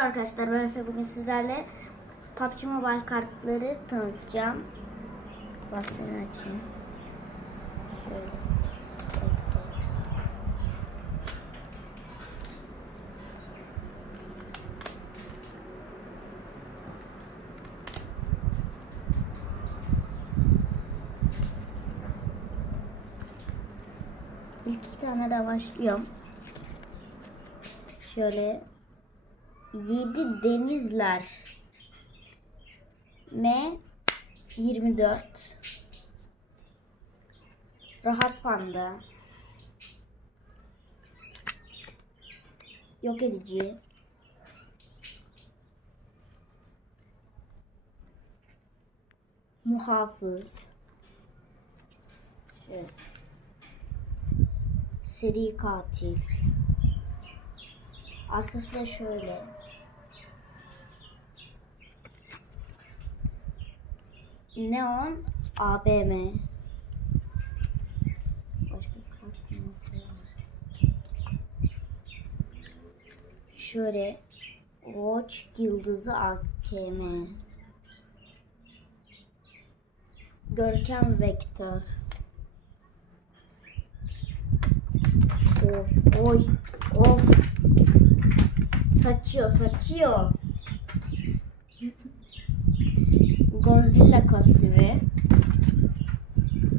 arkadaşlar ben Efe bugün sizlerle PUBG Mobile kartları tanıtacağım. Bastığını açayım. Şöyle. İlk iki tane de başlıyorum. Şöyle 7 denizler. M 24 Rahat panda. Yok edici. Muhafız. Şöyle. Seri katil Arkası da şöyle. Neon ABM. Başka ya? Şöyle Watch Yıldızı AKM. Görkem Vektör. Oy, oy, of. Saçıyor, saçıyor. Godzilla kostümü.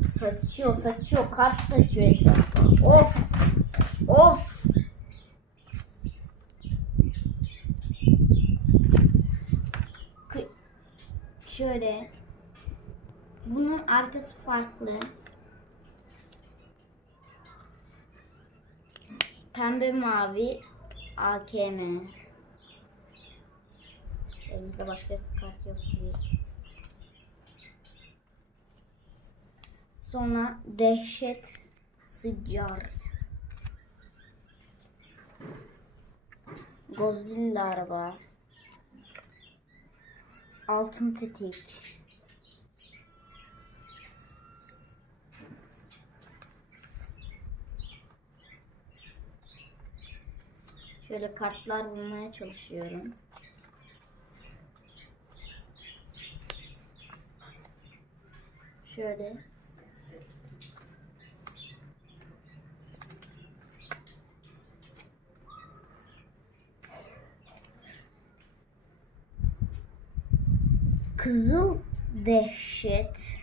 Saçıyor, saçıyor. Kart saçıyor etrafa. Of. Of. Şöyle. Bunun arkası farklı. Pembe mavi AKM. Elimizde başka kart yok. Sonra dehşet sıcar. Godzilla araba. Altın tetik. Şöyle kartlar bulmaya çalışıyorum. Şöyle. Kızıl dehşet.